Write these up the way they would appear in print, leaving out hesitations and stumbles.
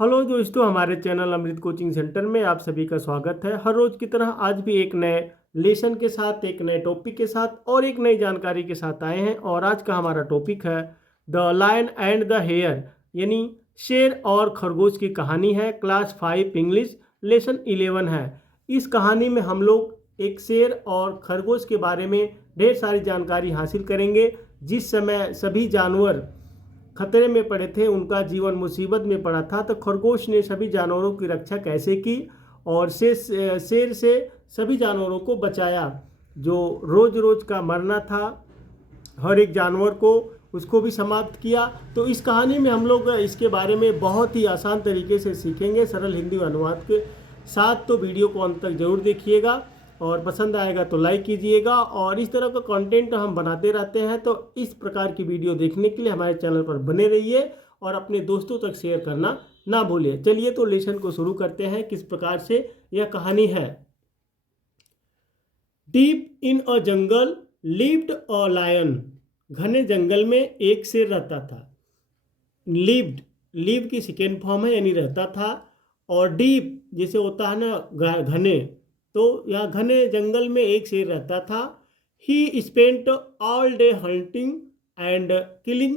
Hello दोस्तों, हमारे channel अमृत coaching centre में आप सभी का स्वागत है। हर रोज की तरह आज भी एक नए लेसन के साथ, एक नए टॉपिक के साथ और एक नई जानकारी के साथ आए हैं। और आज का हमारा टॉपिक है the lion and the hare, यानी शेर और खरगोश की कहानी है। क्लास 5 इंग्लिश लेसन 11 है। इस कहानी में हम लोग एक शेर और खरगोश के बारे में ढेर सारी जानकारी हासिल करेंगे। जिस समय सभी जानवर खतरे में पड़े थे, उनका जीवन मुसीबत में पड़ा था, तो खरगोश ने सभी जानवरों की रक्षा कैसे की और शेर से सभी जानवरों को बचाया। जो रोज रोज का मरना था हर एक जानवर को, उसको भी समाप्त किया। तो इस कहानी में हम लोग इसके बारे में बहुत ही आसान तरीके से सीखेंगे, सरल हिंदी अनुवाद के साथ। तो वीडियो को अंत तक जरूर देखिएगा और पसंद आएगा तो लाइक कीजिएगा। और इस तरह का कंटेंट हम बनाते रहते हैं, तो इस प्रकार की वीडियो देखने के लिए हमारे चैनल पर बने रहिए और अपने दोस्तों तक शेयर करना ना भूलिए। चलिए तो लेसन को शुरू करते हैं। किस प्रकार से यह कहानी है। Deep in a jungle lived a lion. घने जंगल में एक शेर रहता था। लिव्ड, लिव की सेकेंड फॉर्म है, यानी रहता था। और डीप जैसे होता है ना घने, तो यहाँ घने जंगल में एक शेर रहता था। ही spent all day hunting and killing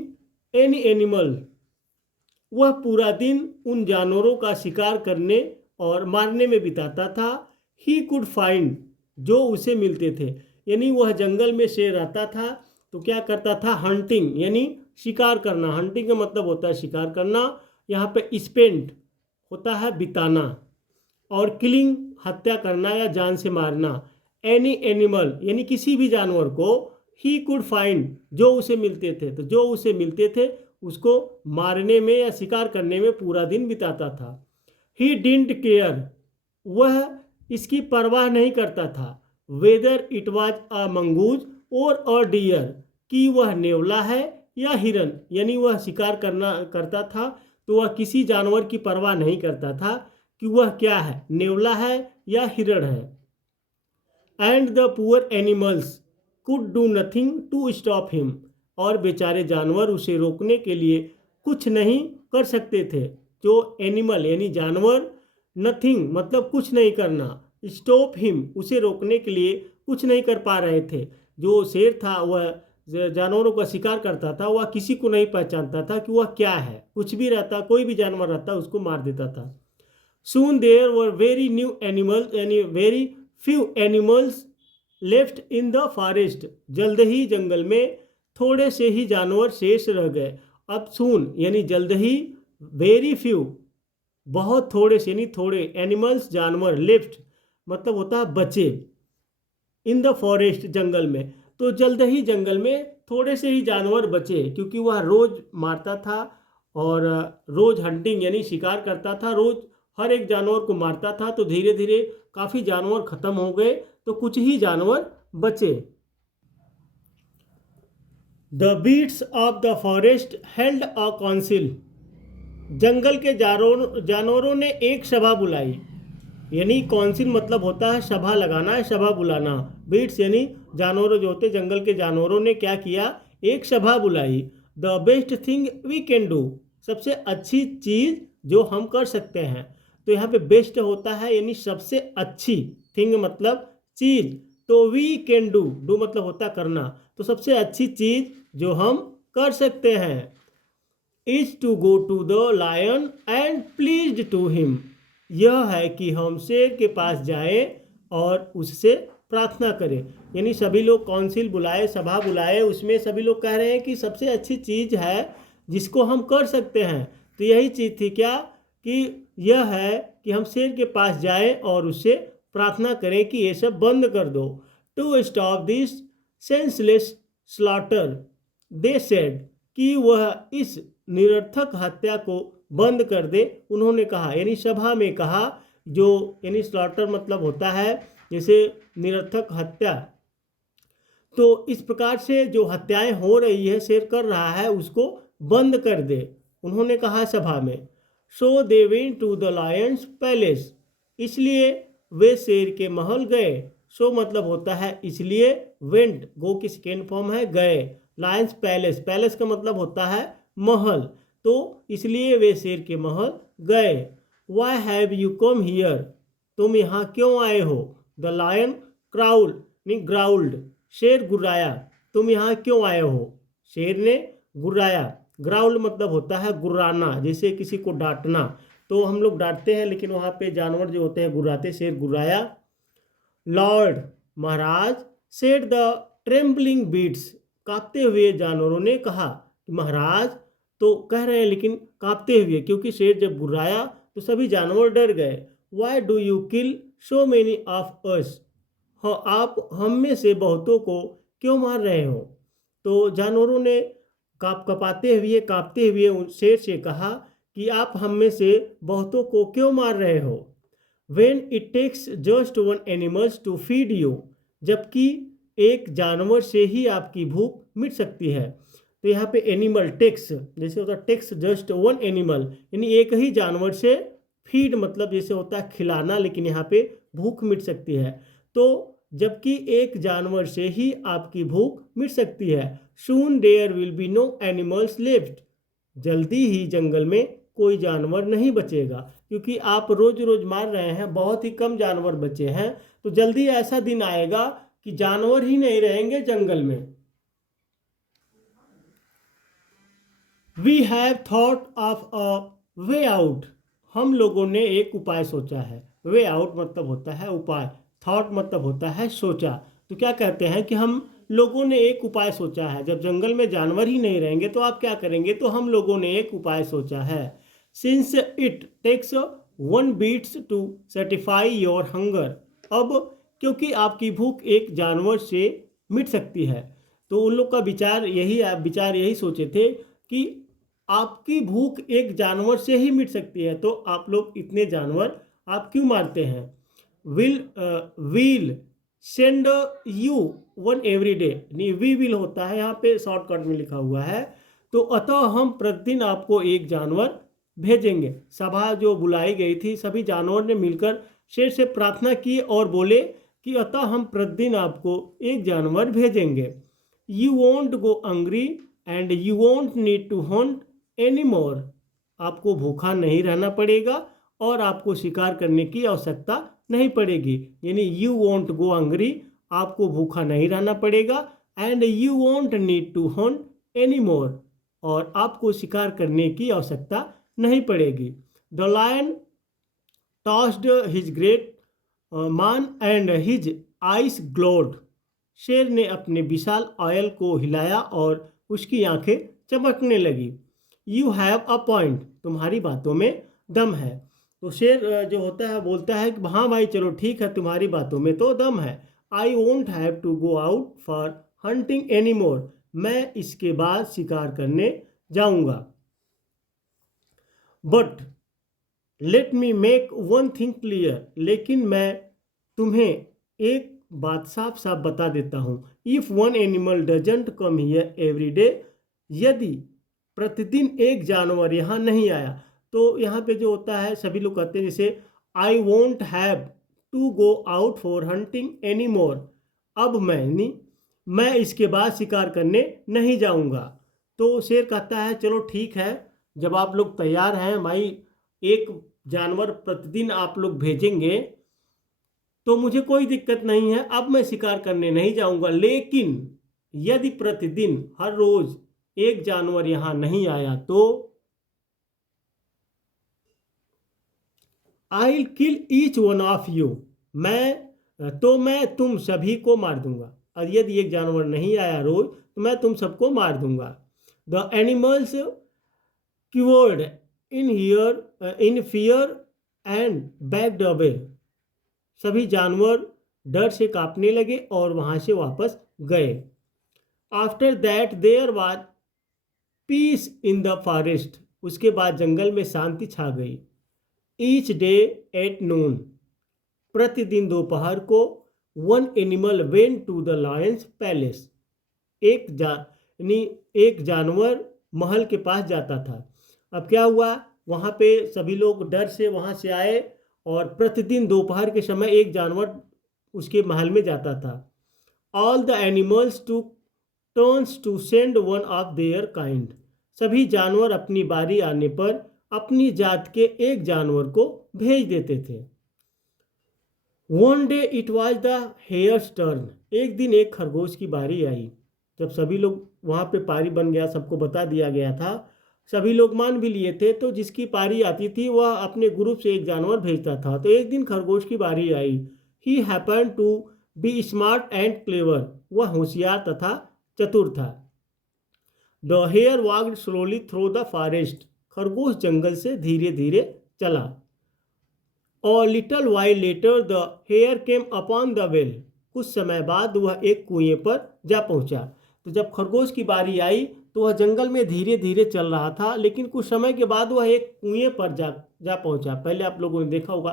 any animal. वह पूरा दिन उन जानवरों का शिकार करने और मारने में बिताता था। ही कुड फाइंड, जो उसे मिलते थे। यानी वह जंगल में शेर रहता था तो क्या करता था, हंटिंग यानी शिकार करना। हंटिंग का मतलब होता है शिकार करना। यहाँ पे स्पेंट होता है बिताना, और किलिंग हत्या करना या जान से मारना। एनी एनिमल यानी किसी भी जानवर को। ही कुड फाइंड, जो उसे मिलते थे, तो जो उसे मिलते थे उसको मारने में या शिकार करने में पूरा दिन बिताता था। ही डिडंट केयर, वह इसकी परवाह नहीं करता था। Whether it was a mongoose और अ डियर, कि वह नेवला है या हिरन। यानी वह शिकार करता था तो वह किसी जानवर की परवाह नहीं करता था कि वह क्या है, नेवला है या हिरण है। And the poor animals could do nothing to stop him, और बेचारे जानवर उसे रोकने के लिए कुछ नहीं कर सकते थे। जो एनिमल यानी जानवर, नथिंग मतलब कुछ नहीं करना, स्टॉप हिम उसे रोकने के लिए कुछ नहीं कर पा रहे थे। जो शेर था वह जानवरों का शिकार करता था, वह किसी को नहीं पहचानता था कि वह क्या है। कुछ भी रहता, कोई भी जानवर रहता, उसको मार देता था। Soon there were very new animals and very few animals left in the forest. जल्द ही जंगल में थोड़े से ही जानवर शेष रह गए। अब soon यानी जल्द ही, very few बहुत थोड़े से यानी थोड़े, एनिमल्स जानवर, लेफ्ट मतलब होता है बचे, इन द फॉरेस्ट जंगल में। तो जल्द ही जंगल में थोड़े से ही जानवर बचे, क्योंकि वह रोज मारता था और रोज हंटिंग यानी शिकार करता था, रोज हर एक जानवर को मारता था। तो धीरे धीरे काफ़ी जानवर खत्म हो गए, तो कुछ ही जानवर बचे। The beasts of the forest held a council. जंगल के जानवरों ने एक सभा बुलाई। यानी काउंसिल मतलब होता है सभा लगाना, सभा बुलाना। बीट्स यानी जानवर जो होते, जंगल के जानवरों ने क्या किया, एक सभा बुलाई। The best thing we can do, सबसे अच्छी चीज़ जो हम कर सकते हैं। तो यहाँ पे बेस्ट होता है यानी सबसे अच्छी, थिंग मतलब चीज़, तो वी कैन डू, डू मतलब होता करना। तो सबसे अच्छी चीज़ जो हम कर सकते हैं is to go to the lion and please to him, यह है कि हम शेर के पास जाएं और उससे प्रार्थना करें। यानी सभी लोग काउंसिल बुलाए, सभा बुलाए, उसमें सभी लोग कह रहे हैं कि सबसे अच्छी चीज़ है जिसको हम कर सकते हैं। तो यही चीज़ थी क्या, कि यह है कि हम शेर के पास जाएं और उससे प्रार्थना करें कि ये सब बंद कर दो। To stop this senseless slaughter, they said, कि वह इस निरर्थक हत्या को बंद कर दे। उन्होंने कहा यानी सभा में कहा, जो यानी स्लॉटर मतलब होता है जैसे निरर्थक हत्या। तो इस प्रकार से जो हत्याएं हो रही है, शेर कर रहा है, उसको बंद कर दे, उन्होंने कहा सभा में। So they went to the lion's palace, इसलिए वे शेर के महल गए। सो मतलब होता है इसलिए, वेंट गो की सेकेंड फॉर्म है गए। लायंस पैलेस, पैलेस का मतलब होता है महल। तो इसलिए वे शेर के महल गए। Why have you come here, तुम यहाँ क्यों आए हो। द लायन क्राउल नहीं ग्राउल्ड, शेर गुर्राया। तुम यहाँ क्यों आए हो, शेर ने गुर्राया। ग्राउल मतलब होता है गुर्राना, जैसे किसी को डांटना। तो हम लोग डांटते हैं, लेकिन वहाँ पे जानवर जो होते हैं गुर्राते, शेर गुर्राया। Lord Maharaj, said the trembling beasts, कांपते हुए जानवरों ने कहा। महाराज तो कह रहे हैं लेकिन कांपते हुए, क्योंकि शेर जब गुर्राया तो सभी जानवर डर गए। Why do you kill so many of us, हाँ आप हम में से बहुतों को क्यों मार रहे हो। तो जानवरों ने कांपते हुए उन शेर से कहा कि आप हम में से बहुतों को क्यों मार रहे हो। When it takes just one animal to feed you, जबकि एक जानवर से ही आपकी भूख मिट सकती है। तो यहाँ पे एनिमल टेक्स, जैसे होता है टेक्स जस्ट वन एनिमल, यानी एक ही जानवर से फीड मतलब जैसे होता है खिलाना, लेकिन यहाँ पे भूख मिट सकती है। तो जबकि एक जानवर से ही आपकी भूख मिट सकती है। Soon there will be no animals left, जल्दी ही जंगल में कोई जानवर नहीं बचेगा, क्योंकि आप रोज रोज मार रहे हैं, बहुत ही कम जानवर बचे हैं। तो जल्दी ऐसा दिन आएगा कि जानवर ही नहीं रहेंगे जंगल में। We have thought of a way out, हम लोगों ने एक उपाय सोचा है। वे आउट मतलब होता है उपाय, थॉट मतलब होता है सोचा। तो क्या कहते हैं कि हम लोगों ने एक उपाय सोचा है। जब जंगल में जानवर ही नहीं रहेंगे तो आप क्या करेंगे, तो हम लोगों ने एक उपाय सोचा है। Since it takes one beasts to satisfy your hunger, अब क्योंकि आपकी भूख एक जानवर से मिट सकती है। तो उन लोग का विचार यही सोचे थे कि आपकी भूख एक जानवर से ही मिट सकती है, तो आप लोग इतने जानवर आप क्यों मारते हैं। Will send you one every day, नहीं वी विल होता है यहाँ पे शॉर्टकट में लिखा हुआ है। तो अतः हम प्रतिदिन आपको एक जानवर भेजेंगे। सभा जो बुलाई गई थी, सभी जानवर ने मिलकर शेर से प्रार्थना की और बोले कि अतः हम प्रतिदिन आपको एक जानवर भेजेंगे। You won't go hungry and you won't need to hunt any more, आपको भूखा नहीं रहना पड़ेगा और आपको शिकार करने की आवश्यकता नहीं पड़ेगी। यानी यू वोंट गो हंग्री, आपको भूखा नहीं रहना पड़ेगा। And you won't need to hunt any more, और आपको शिकार करने की आवश्यकता नहीं पड़ेगी। The lion tossed his great mane and his eyes glowed, शेर ने अपने विशाल ऑयल को हिलाया और उसकी आंखें चमकने लगी। यू हैव अ पॉइंट, तुम्हारी बातों में दम है। तो शेर जो होता है बोलता है कि हाँ भाई चलो ठीक है, तुम्हारी बातों में तो दम है। I won't have to go out for hunting any more, मैं इसके बाद शिकार करने जाऊंगा। But let me make one thing clear, लेकिन मैं तुम्हें एक बात साफ साफ बता देता हूँ। If one animal doesn't come here every day, यदि प्रतिदिन एक जानवर यहाँ नहीं आया, तो यहाँ पे जो होता है सभी लोग कहते हैं जैसे I won't have to go out for hunting any more, अब मैं इसके बाद शिकार करने नहीं जाऊँगा। तो शेर कहता है चलो ठीक है, जब आप लोग तैयार हैं भाई, एक जानवर प्रतिदिन आप लोग भेजेंगे तो मुझे कोई दिक्कत नहीं है, अब मैं शिकार करने नहीं जाऊंगा। लेकिन यदि प्रतिदिन हर रोज एक जानवर यहाँ नहीं आया तो आई किल ईच वन ऑफ यू, मैं तुम सभी को मार दूंगा। और यदि एक जानवर नहीं आया रोज तो मैं तुम सबको मार दूंगा। The animals quivered in fear and backed away, सभी जानवर डर से कांपने लगे और वहां से वापस गए। After that there was peace in the forest, उसके बाद जंगल में शांति छा गई। ईच डे एट नून, प्रतिदिन दोपहर को one animal went to the lion's palace, एक जानवर महल के पास जाता था। अब क्या हुआ, वहाँ पे सभी लोग डर से वहाँ से आए और प्रतिदिन दोपहर के समय एक जानवर उसके महल में जाता था। All the animals to turns to send one of their kind, सभी जानवर अपनी बारी आने पर अपनी जात के एक जानवर को भेज देते थे। One day it was the hairs turn. एक दिन एक खरगोश की बारी आई। जब सभी लोग वहाँ पे पारी बन गया, सबको बता दिया गया था, सभी लोग मान भी लिए थे, तो जिसकी पारी आती थी वह अपने ग्रुप से एक जानवर भेजता था। तो एक दिन खरगोश की बारी आई। He happen to be smart and clever. वह होशियार तथा चतुर था। The hare walked slowly through the forest. खरगोश जंगल से धीरे धीरे चला। और little while later the hare came upon the well. कुछ समय बाद वह एक कुएं पर जा पहुंचा। तो जब खरगोश की बारी आई तो वह जंगल में धीरे धीरे चल रहा था, लेकिन कुछ समय के बाद वह एक कुएं पर जा पहुंचा। पहले आप लोगों ने देखा होगा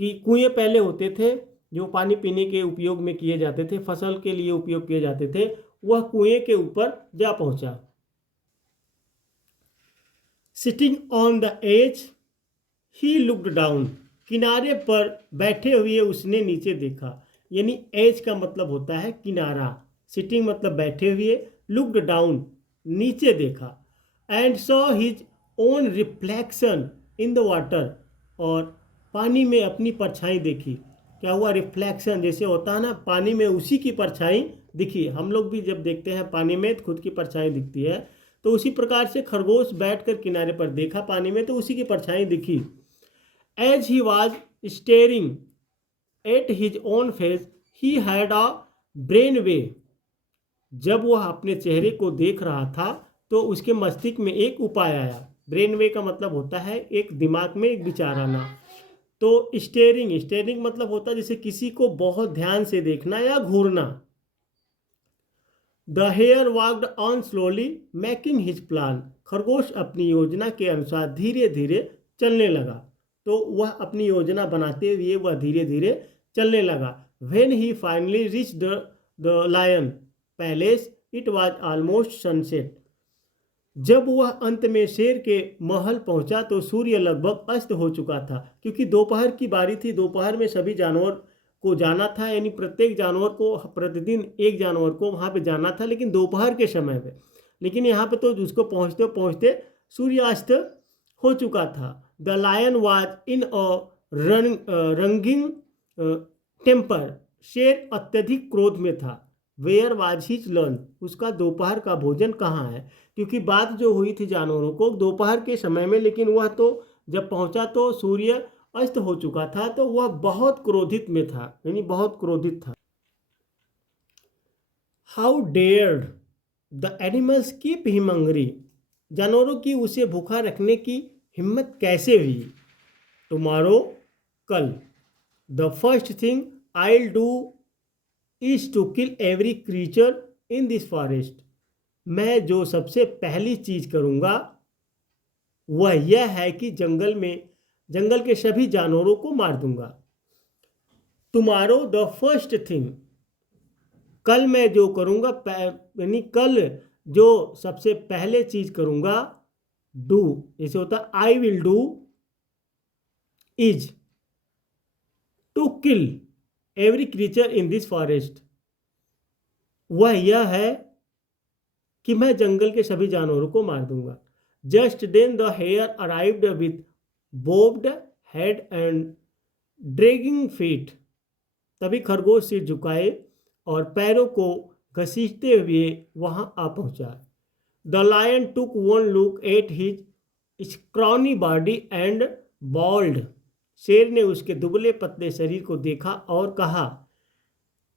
कि कुएं पहले होते थे जो पानी पीने के उपयोग में किए जाते थे, फसल के लिए उपयोग किए जाते थे। वह कुएं के ऊपर जा पहुंचा। Sitting on the edge he looked down. किनारे पर बैठे हुए उसने नीचे देखा। यानी एज का मतलब होता है किनारा, सिटिंग मतलब बैठे हुए, लुक्ड डाउन नीचे देखा। And saw his own reflection in the water. और पानी में अपनी परछाई देखी। क्या हुआ? रिफ्लेक्शन, जैसे होता है ना पानी में उसी की परछाई दिखी। हम लोग भी जब देखते हैं पानी में तो खुद की परछाई दिखती है, तो उसी प्रकार से खरगोश बैठकर किनारे पर देखा पानी में, तो उसी की परछाई दिखी। As he was staring at his own face, he had a brainwave. जब वह अपने चेहरे को देख रहा था तो उसके मस्तिष्क में एक उपाय आया। ब्रेनवे का मतलब होता है एक दिमाग में एक विचार आना। तो स्टेरिंग मतलब होता है जैसे किसी को बहुत ध्यान से देखना या घूरना। The hare walked on slowly making his plan. खरगोश अपनी योजना के अनुसार धीरे धीरे चलने लगा। तो वह अपनी योजना बनाते हुए वह धीरे धीरे चलने लगा। When he finally reach the lion palace it was almost sunset. जब वह अंत में शेर के महल पहुंचा तो सूर्य लगभग अस्त हो चुका था, क्योंकि दोपहर की बारी थी। दोपहर में सभी जानवर को जाना था, यानी प्रत्येक जानवर को प्रतिदिन एक जानवर को वहाँ पे जाना था, लेकिन दोपहर के समय पे। लेकिन यहाँ पे तो उसको पहुँचते पहुँचते सूर्यास्त हो चुका था। The lion was in a raging temper. शेर अत्यधिक क्रोध में था। Where was his lunch. उसका दोपहर का भोजन कहाँ है? क्योंकि बात जो हुई थी जानवरों को दोपहर के समय में, लेकिन वह तो जब पहुंचा तो सूर्य अस्त हो चुका था, तो वह बहुत क्रोधित में था, यानी बहुत क्रोधित था। How dared the animals keep him hungry. जानवरों की उसे भूखा रखने की हिम्मत कैसे हुई? टुमारो, कल। The first thing I will do is to kill every creature in this forest. मैं जो सबसे पहली चीज करूंगा वह यह है कि जंगल के सभी जानवरों को मार दूंगा। टुमारो द फर्स्ट थिंग, कल मैं जो करूंगा, यानी कल जो सबसे पहले चीज करूंगा, डू जैसे होता I will do is to kill every creature in this forest. वह यह है कि मैं जंगल के सभी जानवरों को मार दूंगा। Just then the hare arrived with bobbed head and dragging feet. तभी खरगोश सिर झुकाए और पैरों को घसीटते हुए वहां आ पहुंचा। The lion took one look at his scrawny body and bawled. शेर ने उसके दुबले पतले शरीर को देखा और कहा,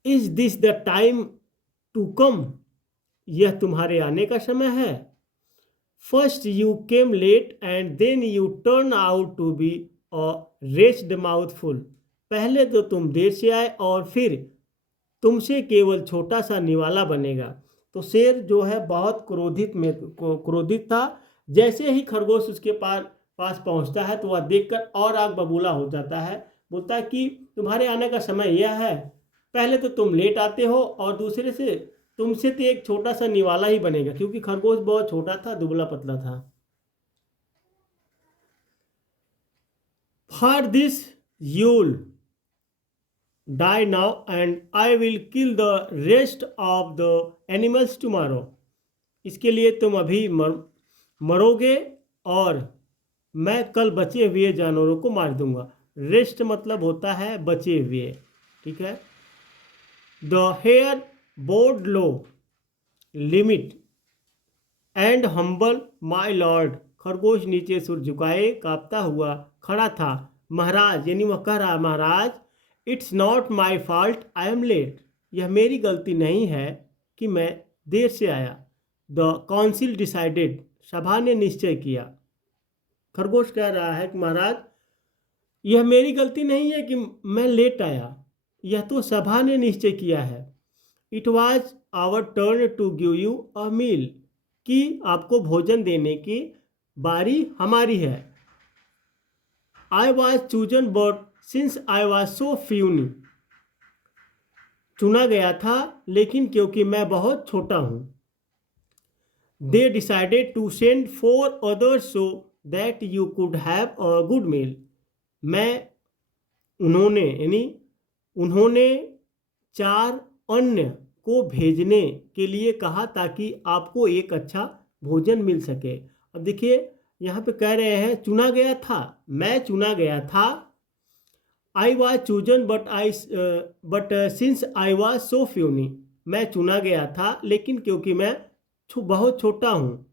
is this the time to come. यह तुम्हारे आने का समय है। First you came late and then you turn out to be a rest mouthful. पहले तो तुम देर से आए और फिर तुमसे केवल छोटा सा निवाला बनेगा। तो शेर जो है बहुत क्रोधित था। जैसे ही खरगोश उसके पास पहुंचता है तो वह देखकर और आग बबूला हो जाता है। बोलता है कि तुम्हारे आने का समय यह है, पहले तो तुम लेट आते हो और दूसरे से तुमसे तो एक छोटा सा निवाला ही बनेगा, क्योंकि खरगोश बहुत छोटा था, दुबला पतला था। For this you'll die now and I will kill the rest of the animals tomorrow। इसके लिए तुम अभी मरोगे और मैं कल बचे हुए जानवरों को मार दूंगा। रेस्ट मतलब होता है बचे हुए, ठीक है। The hare bowed low limit and humble my lord. खरगोश नीचे सिर झुकाए कांपता हुआ खड़ा था। महाराज, यानी वह कह रहा, Maharaj it's not my fault I am late. यह मेरी गलती नहीं है कि मैं देर से आया। The council decided. सभा ने निश्चय किया। खरगोश कह रहा है कि महाराज यह मेरी गलती नहीं है कि मैं लेट आया, यह तो सभा ने निश्चय किया है। It was our turn to give you a meal. कि आपको भोजन देने की बारी हमारी है। I was chosen but since I was so puny. चुना गया था लेकिन क्योंकि मैं बहुत छोटा हूँ। They decided to send 4 others so that you could have a good meal। उन्होंने 4 अन्य को भेजने के लिए कहा ताकि आपको एक अच्छा भोजन मिल सके। अब देखिए यहाँ पे कह रहे हैं चुना गया था, मैं चुना गया था। I was chosen but since I was so puny. मैं चुना गया था लेकिन क्योंकि मैं बहुत छोटा हूँ।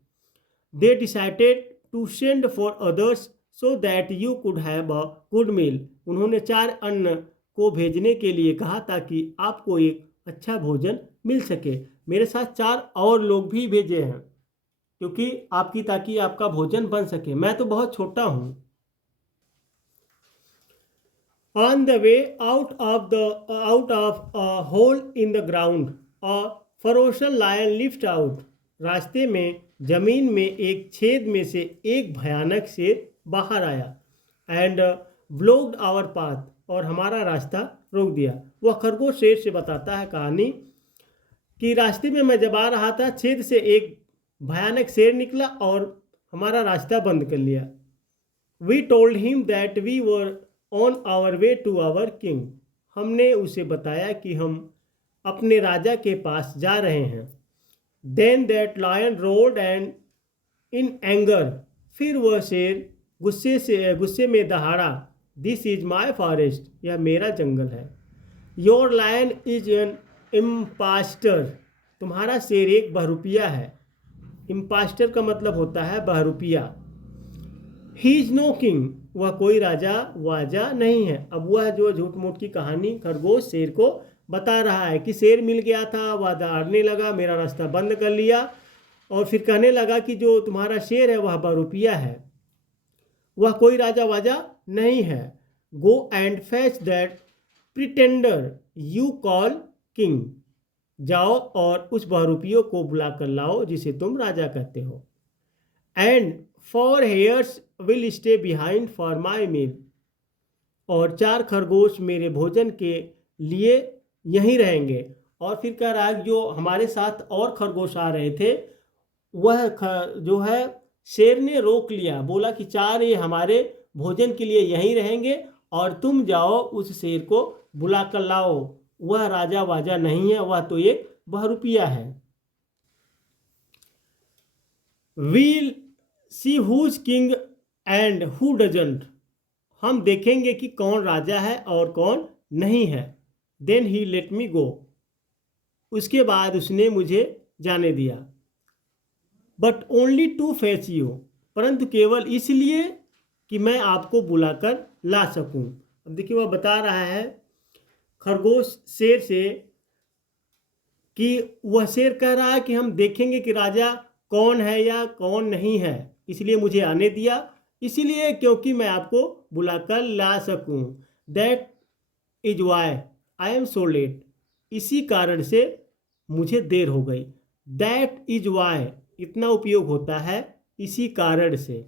They decided to send 4 others so that you could have a good meal। उन्होंने 4 अन्य को भेजने के लिए कहा ताकि आपको एक अच्छा भोजन मिल सके। मेरे साथ 4 और लोग भी भेजे हैं क्योंकि ताकि आपका भोजन बन सके, मैं तो बहुत छोटा हूँ। On the way out of a hole in the ground, a ferocious lion leaped out। रास्ते में जमीन में एक छेद में से एक भयानक शेर बाहर आया। And blocked our path. और हमारा रास्ता रोक दिया। वह खरगोश शेर से बताता है कहानी कि रास्ते में मैं जब आ रहा था, छेद से एक भयानक शेर निकला और हमारा रास्ता बंद कर लिया। We told him that we were on our way to our king. हमने उसे बताया कि हम अपने राजा के पास जा रहे हैं। Then that lion roared and in anger. फिर वह शेर गुस्से में दहाड़ा। This is my forest. यह मेरा जंगल है। Your lion is an impostor. तुम्हारा शेर एक बहरूपिया है। इम्पास्टर का मतलब होता है बहरूपिया। He is no king. वह कोई राजा वाजा नहीं है। अब वह जो झूठ मूठ की कहानी खरगोश शेर को बता रहा है कि शेर मिल गया था, वह दहाड़ने लगा, मेरा रास्ता बंद कर लिया और फिर कहने लगा कि जो तुम्हारा शेर है वह बहरूपिया है, वह कोई राजा वाजा नहीं है। Go and fetch that pretender you call king. जाओ और उस बहरूपियों को बुला कर लाओ जिसे तुम राजा कहते हो। And 4 hares will stay behind for my meal. और 4 खरगोश मेरे भोजन के लिए यहीं रहेंगे। और फिर कह रहा है जो हमारे साथ और खरगोश आ रहे थे वह जो है शेर ने रोक लिया, बोला कि 4 ये हमारे भोजन के लिए यहीं रहेंगे और तुम जाओ उस शेर को बुला कर लाओ। वह राजा वाजा नहीं है, वह तो एक बहरूपिया है। We'll see who's king and who doesn't. हम देखेंगे कि कौन राजा है और कौन नहीं है। Then he let me go. उसके बाद उसने मुझे जाने दिया। But only to fetch you. परंतु केवल इसलिए कि मैं आपको बुलाकर ला सकूं। अब देखिए वह बता रहा है खरगोश शेर से कि वह शेर कह रहा है कि हम देखेंगे कि राजा कौन है या कौन नहीं है, इसलिए मुझे आने दिया, इसलिए क्योंकि मैं आपको बुलाकर ला सकूं। That is why I am so late. इसी कारण से मुझे देर हो गई। दैट इज वाई इतना उपयोग होता है इसी कारण से।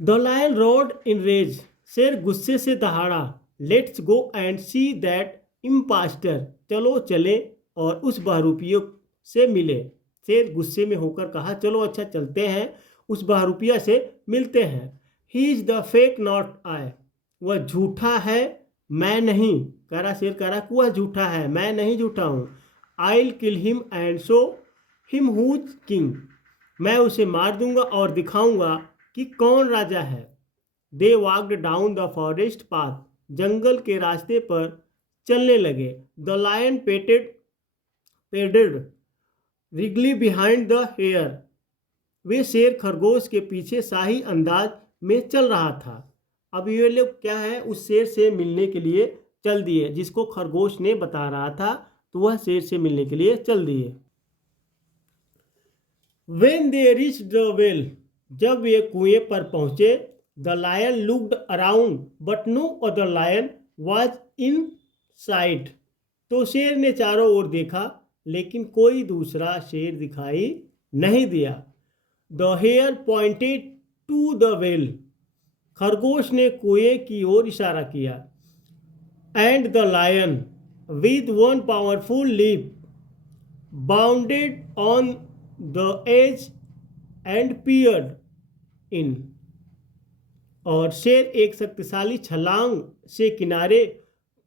The lion roared in rage. शेर गुस्से से दहाड़ा। Let's go and see that impostor. चलो चले और उस बहरूपियों से मिले। शेर गुस्से में होकर कहा चलो अच्छा चलते हैं, उस बहरूपिया से मिलते हैं। He is the fake not I. वह झूठा है मैं नहीं। कह रहा शेर कह रहा कि वह झूठा है मैं नहीं झूठा हूँ। I will kill him and show him who's king. मैं उसे मार दूंगा और दिखाऊंगा कि कौन राजा है। They walked down the forest path, जंगल के रास्ते पर चलने लगे। The lion padded regally behind the hare, वे शेर खरगोश के पीछे शाही अंदाज में चल रहा था। अब ये लोग क्या है, उस शेर से मिलने के लिए चल दिए, जिसको खरगोश ने बता रहा था, तो वह शेर से मिलने के लिए चल दिए। When they reached the well, जब वे कुएं पर पहुंचे, the lion looked around but no other lion was in sight, तो शेर ने चारों ओर देखा लेकिन कोई दूसरा शेर दिखाई नहीं दिया। The hare pointed to the well, खरगोश ने कुएं की ओर इशारा किया। And the lion with one powerful leap bounded on the edge and peered in, और शेर एक शक्तिशाली छलांग से किनारे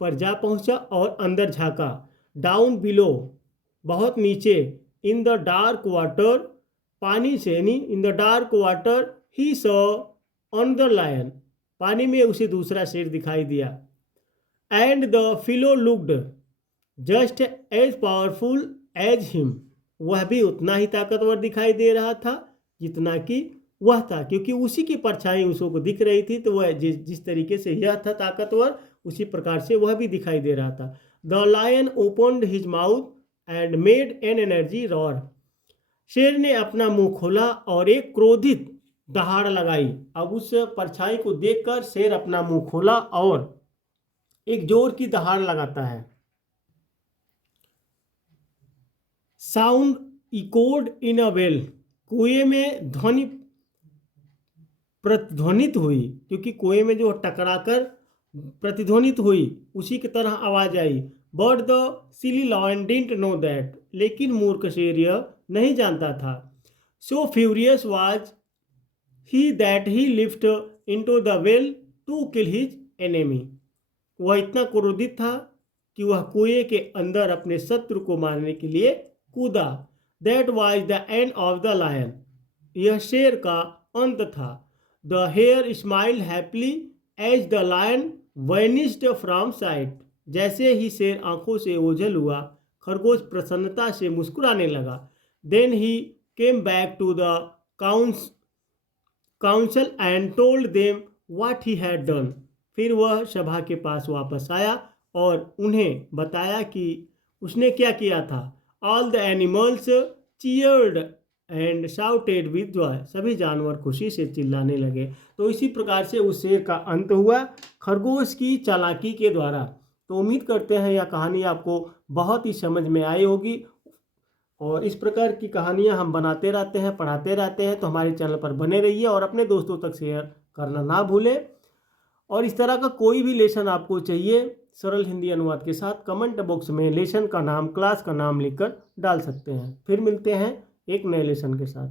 पर जा पहुंचा और अंदर झांका। डाउन बिलो, बहुत नीचे। इन द डार्क वाटर, पानी से यानी in the dark water, he saw another lion, पानी में उसे दूसरा शेर दिखाई दिया। And the fellow looked just as powerful as him, वह भी उतना ही ताकतवर दिखाई दे रहा था जितना कि वह था, क्योंकि उसी की परछाई उसको दिख रही थी, तो वह जिस तरीके से यह था ताकतवर, उसी प्रकार से वह भी दिखाई दे रहा था। The lion opened his mouth and made an energy roar, शेर ने अपना मुंह खोला और एक क्रोधित दहाड़ लगाई। अब उस परछाई को देखकर शेर अपना मुंह खोला और एक जोर की दहाड़ लगाता है। Sound echoed in a well, कुएं में ध्वनि प्रतिध्वनित हुई, क्योंकि कुएं में जो टकराकर प्रतिध्वनित हुई उसी की तरह आवाज आई। But the silly lion didn't know that, लेकिन मूर्ख शेर यह नहीं जानता था। So furious was he that he leapt into the well to kill his enemy, वह इतना क्रोधित था कि वह कुएं के अंदर अपने शत्रु को मारने के लिए कूदा। That was the end of the lion, यह शेर का अंत था। The hare smiled happily as the lion vanished from sight, जैसे ही शेर आंखों से ओझल हुआ, खरगोश प्रसन्नता से मुस्कुराने लगा। Then he came back to the council and told them what he had done, फिर वह सभा के पास वापस आया और उन्हें बताया कि उसने क्या किया था। All the animals cheered and shouted with Joy, सभी जानवर खुशी से चिल्लाने लगे। तो इसी प्रकार से उस शेर का अंत हुआ खरगोश की चालाकी के द्वारा। तो उम्मीद करते हैं यह कहानी आपको बहुत ही समझ में आई होगी, और इस प्रकार की कहानियां हम बनाते रहते हैं, पढ़ाते रहते हैं, तो हमारे चैनल पर बने रहिए और अपने दोस्तों तक शेयर करना ना भूलें। और इस तरह का कोई भी लेसन आपको चाहिए सरल हिंदी अनुवाद के साथ, कमेंट बॉक्स में लेसन का नाम, क्लास का नाम लिखकर डाल सकते हैं। फिर मिलते हैं एक नए लेसन के साथ।